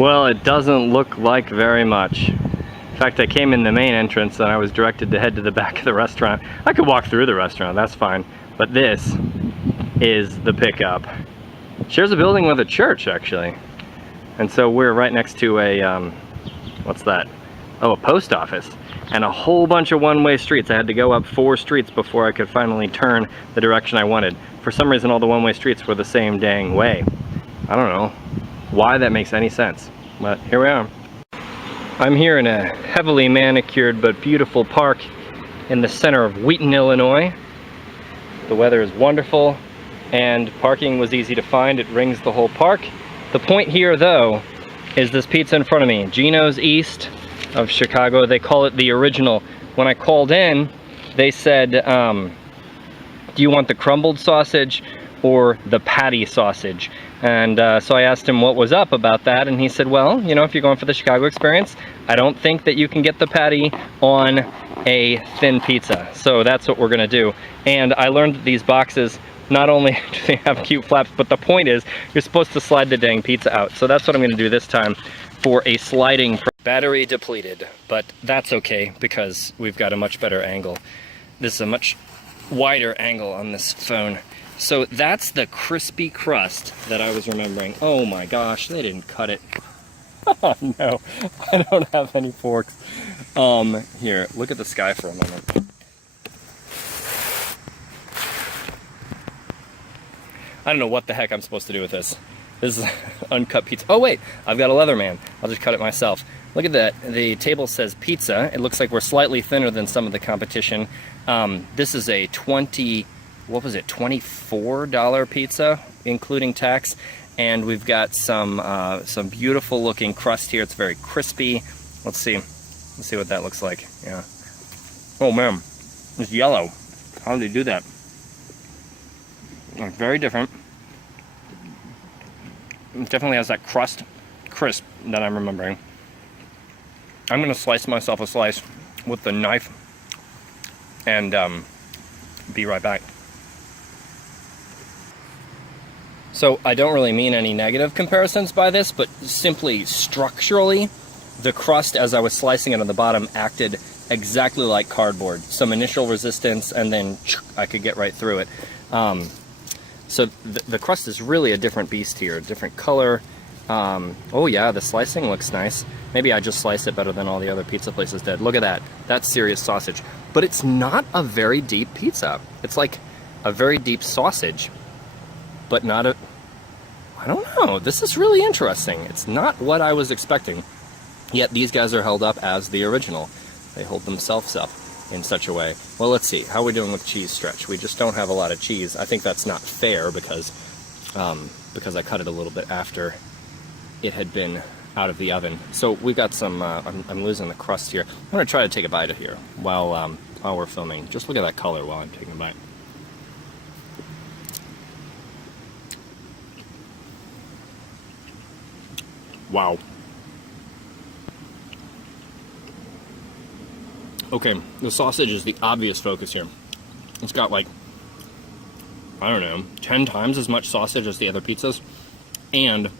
Well, it doesn't look like very much. In fact, I came in the main entrance and I was directed to head to the back of the restaurant. I could walk through the restaurant, that's fine. But this is the pickup. Shares a building with a church, actually. And so we're right next to a, what's that? Oh, a post office. And a whole bunch of one-way streets. I had to go up 4 streets before I could finally turn the direction I wanted. For some reason, all the one-way streets were the same dang way. I don't know why that makes any sense, but here we are. I'm here in a heavily manicured but beautiful park in the center of Wheaton, Illinois. The weather is wonderful and parking was easy to find. It rings the whole park. The point here, though, is this pizza in front of me. Gino's east of Chicago. They call it the original. When I called in, they said, do you want the crumbled sausage or the patty sausage? And so I asked him what was up about that, and he said, well, you know, if you're going for the Chicago experience, I don't think that you can get the patty on a thin pizza. So that's what we're gonna do. And I learned that these boxes, not only do they have cute flaps, but the point is you're supposed to slide the dang pizza out. So that's what I'm gonna do this time for a sliding. Battery depleted, but that's okay because we've got a much better angle. This is a much wider angle on this phone. So that's the crispy crust that I was remembering. Oh my gosh, they didn't cut it. Oh no, I don't have any forks. Here, look at the sky for a moment. I don't know what the heck I'm supposed to do with this. This is uncut pizza. Oh wait, I've got a Leatherman. I'll just cut it myself. Look at that, the table says pizza. It looks like we're slightly thinner than some of the competition. This is a $24 pizza, including tax. And we've got some beautiful looking crust here. It's very crispy. Let's see what that looks like. Yeah. Oh man, it's yellow. How did they do that? Very different. It definitely has that crust crisp that I'm remembering. I'm gonna slice myself a slice with the knife and be right back. So I don't really mean any negative comparisons by this, but simply structurally, the crust as I was slicing it on the bottom acted exactly like cardboard. Some initial resistance and then I could get right through it. So the crust is really a different beast here, a different color. Oh yeah, the slicing looks nice. Maybe I just sliced it better than all the other pizza places did. Look at that, that's serious sausage. But it's not a very deep pizza. It's like a very deep sausage, but not a, I don't know, this is really interesting. It's not what I was expecting. Yet these guys are held up as the original. They hold themselves up in such a way. Well, let's see, how are we doing with cheese stretch? We just don't have a lot of cheese. I think that's not fair because I cut it a little bit after it had been out of the oven. So we got some, I'm losing the crust here. I'm gonna try to take a bite of here while we're filming. Just look at that color while I'm taking a bite. Wow. Okay, the sausage is the obvious focus here. It's got like, I don't know, 10 times as much sausage as the other pizzas, and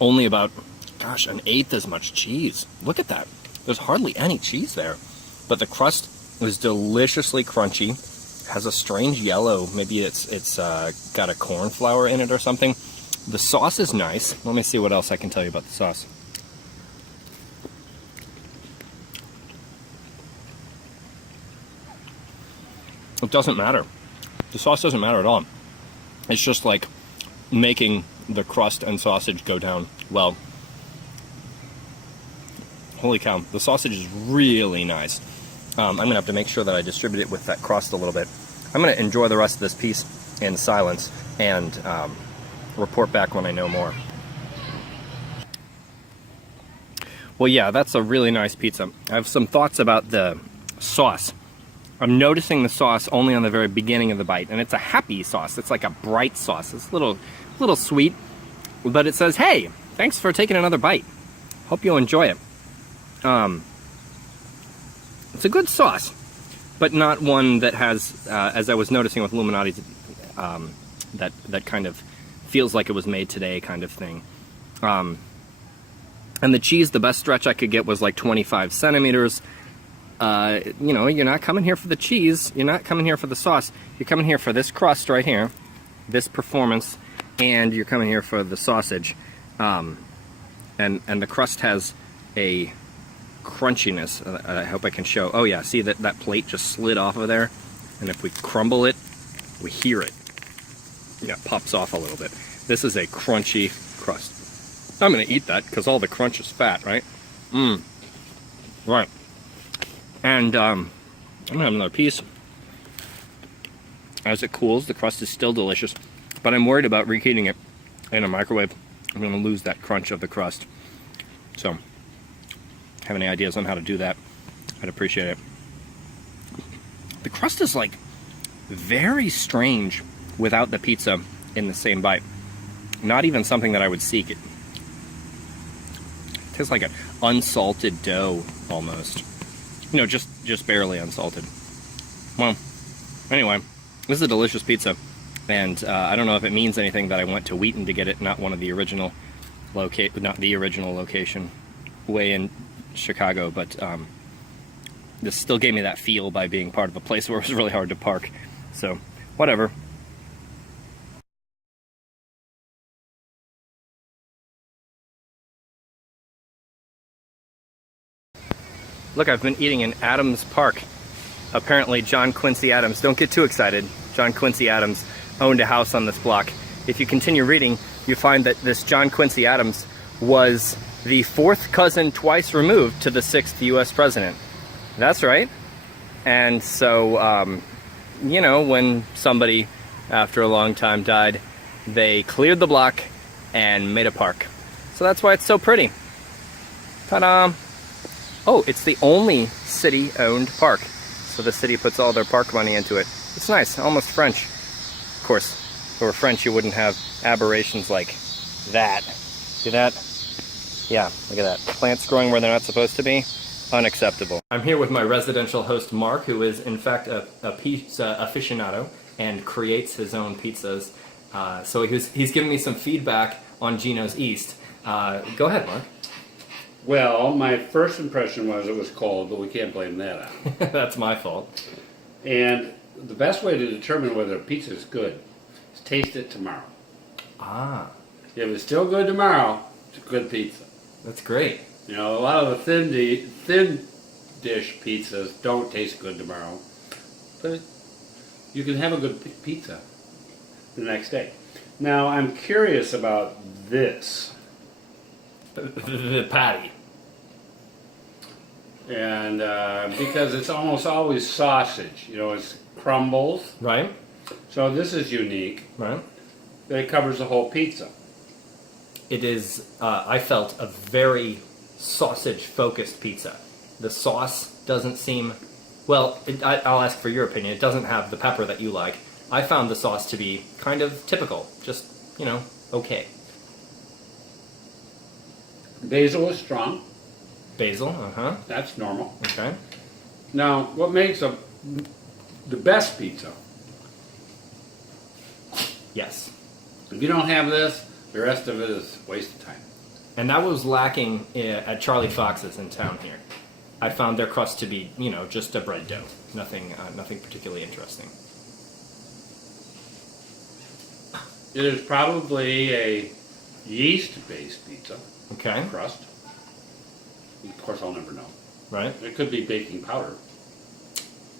only about, gosh, 1/8 as much cheese. Look at that. There's hardly any cheese there. But the crust is deliciously crunchy, has a strange yellow, maybe it's got a corn flour in it or something. The sauce is nice. Let me see what else I can tell you about the sauce. It doesn't matter. The sauce doesn't matter at all. It's just like making the crust and sausage go down well. Holy cow, the sausage is really nice. I'm gonna have to make sure that I distribute it with that crust a little bit. I'm gonna enjoy the rest of this piece in silence and report back when I know more. Well, yeah, that's a really nice pizza. I have some thoughts about the sauce. I'm noticing the sauce only on the very beginning of the bite, and it's a happy sauce. It's like a bright sauce. It's a little sweet, but it says, hey, thanks for taking another bite. Hope you'll enjoy it. It's a good sauce, but not one that has, as I was noticing with Illuminati, that kind of feels like it was made today kind of thing. And the cheese, the best stretch I could get was like 25 centimeters. You know, you're not coming here for the cheese. You're not coming here for the sauce. You're coming here for this crust right here, this performance, and you're coming here for the sausage. And the crust has a crunchiness. I hope I can show. Oh yeah, see that plate just slid off of there? And if we crumble it, we hear it. Yeah, it pops off a little bit. This is a crunchy crust. I'm gonna eat that because all the crunch is fat, right? Right. And I'm gonna have another piece. As it cools, the crust is still delicious, but I'm worried about reheating it in a microwave. I'm gonna lose that crunch of the crust. So, have any ideas on how to do that? I'd appreciate it. The crust is like very strange without the pizza in the same bite. Not even something that I would seek. It tastes like an unsalted dough almost. You know, just barely unsalted. Well, anyway, this is a delicious pizza, and I don't know if it means anything that I went to Wheaton to get it, not the original location, way in Chicago, but this still gave me that feel by being part of a place where it was really hard to park. So, whatever. Look, I've been eating in Adams Park. Apparently John Quincy Adams, don't get too excited, John Quincy Adams owned a house on this block. If you continue reading, you find that this John Quincy Adams was the fourth cousin twice removed to the 6th US president. That's right. And so, you know, when somebody after a long time died, they cleared the block and made a park. So that's why it's so pretty. Ta-da! Oh, it's the only city-owned park. So the city puts all their park money into it. It's nice, almost French. Of course, if it were French, you wouldn't have aberrations like that. See that? Yeah, look at that. Plants growing where they're not supposed to be. Unacceptable. I'm here with my residential host, Mark, who is in fact a pizza aficionado and creates his own pizzas. So he's giving me some feedback on Gino's East. Go ahead, Mark. Well, my first impression was it was cold, but we can't blame that on. That's my fault. And the best way to determine whether a pizza is good is taste it tomorrow. Ah. If it's still good tomorrow, it's a good pizza. That's great. You know, a lot of the thin dish pizzas don't taste good tomorrow, but you can have a good pizza the next day. Now, I'm curious about this. The patty. And because it's almost always sausage, you know, it's crumbles. Right. So this is unique. Right. That it covers the whole pizza. It is, I felt, a very sausage-focused pizza. The sauce doesn't seem, well, I'll ask for your opinion. It doesn't have the pepper that you like. I found the sauce to be kind of typical, just, you know, okay. Basil is strong. Basil, uh-huh. That's normal. Okay. Now, what makes the best pizza? Yes. If you don't have this, the rest of it is a waste of time. And that was lacking at Charlie Fox's in town here. I found their crust to be, you know, just a bread dough. Nothing particularly interesting. It is probably a yeast-based pizza. Okay. Crust. Of course, I'll never know. Right. It could be baking powder.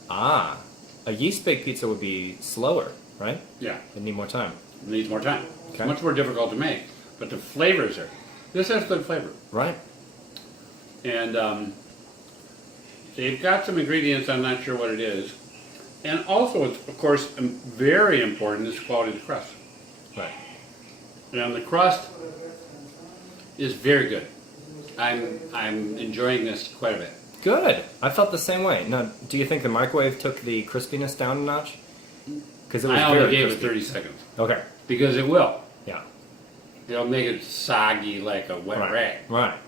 Ah. A yeast-baked pizza would be slower, right? Yeah. It'd need more time. It needs more time. Okay. It's much more difficult to make. But the flavors are... This has good flavor. Right. And they've got some ingredients, I'm not sure what it is. And also, it's, of course, very important is quality of the crust. Right. And the crust is very good. I'm enjoying this quite a bit. Good. I felt the same way. Now, do you think the microwave took the crispiness down a notch? Because I only gave it 30 seconds. Okay. Because it will. Yeah. It'll make it soggy like a wet rag. Right.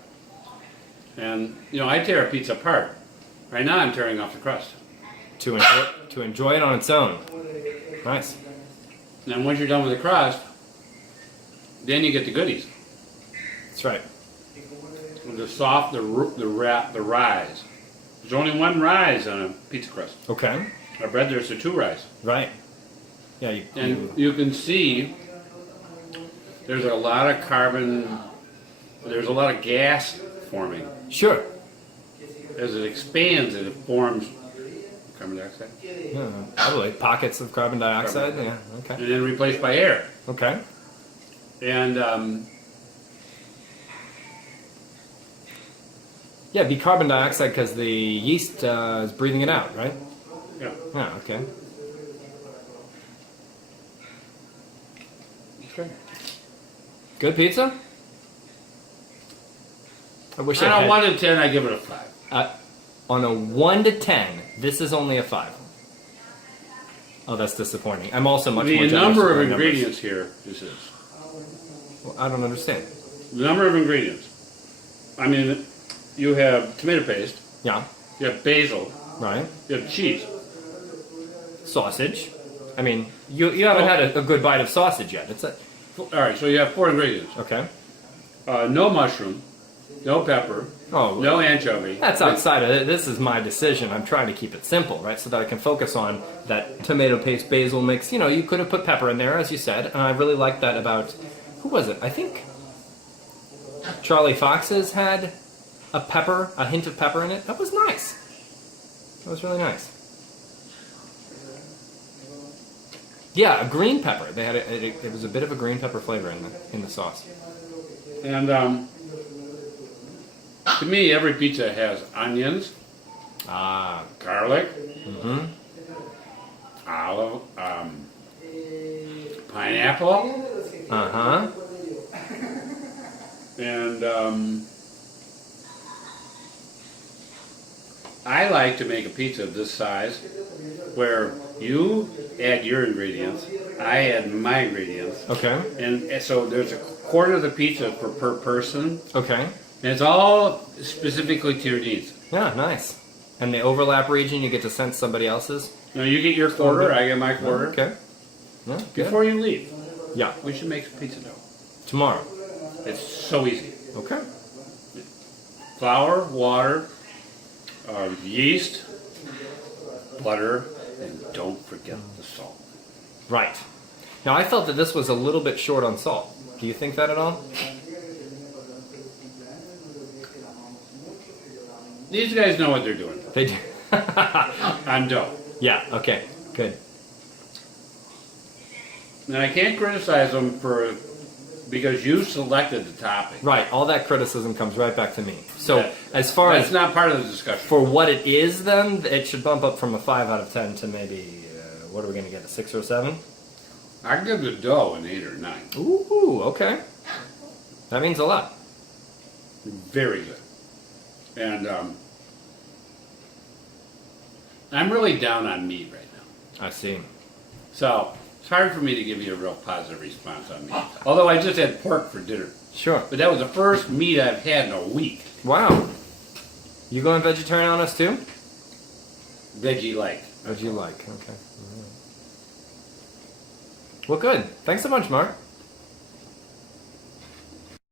And, you know, I tear a pizza apart. Right now I'm tearing off the crust. To enjoy it on its own. Nice. And once you're done with the crust, then you get the goodies. That's right. the soft, the rise. There's only one rise on a pizza crust. Okay. Our bread, there's the 2 rise. Right. Yeah. And you can see there's a lot of carbon, there's a lot of gas forming. Sure. As it expands, it forms carbon dioxide. Yeah, probably pockets of carbon dioxide. Yeah. Okay. And then replaced by air. Okay. And Yeah, it'd be carbon dioxide because the yeast is breathing it out, right? yeah. Yeah. Okay. Okay. Good pizza. I wish I On a had. 1 to 10, I give it a 5. On a 1 to 10, this is only a 5. Oh, that's disappointing. I'm also much more The generous number with of my numbers. ingredients here is this. Well, I don't understand. The number of ingredients. I mean, you have tomato paste, Yeah. you have basil, Right. you have cheese. Sausage. I mean, you haven't had a good bite of sausage yet. It's a All right, so you have 4 ingredients. okay. No mushroom, no pepper, Oh, no anchovy. that's outside of it. This is my decision. I'm trying to keep it simple, right? So that I can focus on that tomato paste basil mix. You know, you could have put pepper in there, as you said. And I really like that about, who was it? I think Charlie Fox's had a hint of pepper in it. That was nice. That was really nice. Yeah, a green pepper. They had it was a bit of a green pepper flavor in the sauce. And to me, every pizza has onions, Ah. garlic, Mm-hmm. olive, pineapple, Uh-huh. and I like to make a pizza of this size where you add your ingredients, I add my ingredients, Okay. and so there's a quarter of the pizza per person, Okay. and it's all specifically to your needs. Yeah, nice. And the overlap region, you get to sense somebody else's. Now you get your quarter, I get my quarter. Okay. Yeah, good. Before you leave, Yeah. we should make some pizza dough. Tomorrow. It's so easy. Okay. Flour, water, yeast, butter, and don't forget the salt. Right. Now, I felt that this was a little bit short on salt. Do you think that at all? These guys know what they're doing They do. on dough. Yeah, okay. Good. And I can't criticize them because you selected the topping. Right, all that criticism comes right back to me. So, That- as far That's as not part of the discussion. for what it is, then, it should bump up from a 5 out of 10 to maybe, what are we going to get, a 6 or 7? I can give the dough an 8 or 9. Ooh, okay. That means a lot. Very good. And I'm really down on meat right now. I see. So it's hard for me to give you a real positive response on meat. Although I just had pork for dinner. Sure. But that was the first meat I've had in a week. Wow. You going vegetarian on us too? Veggie like. What'd you like? Okay. All right. Well, good. Thanks so much, Mark.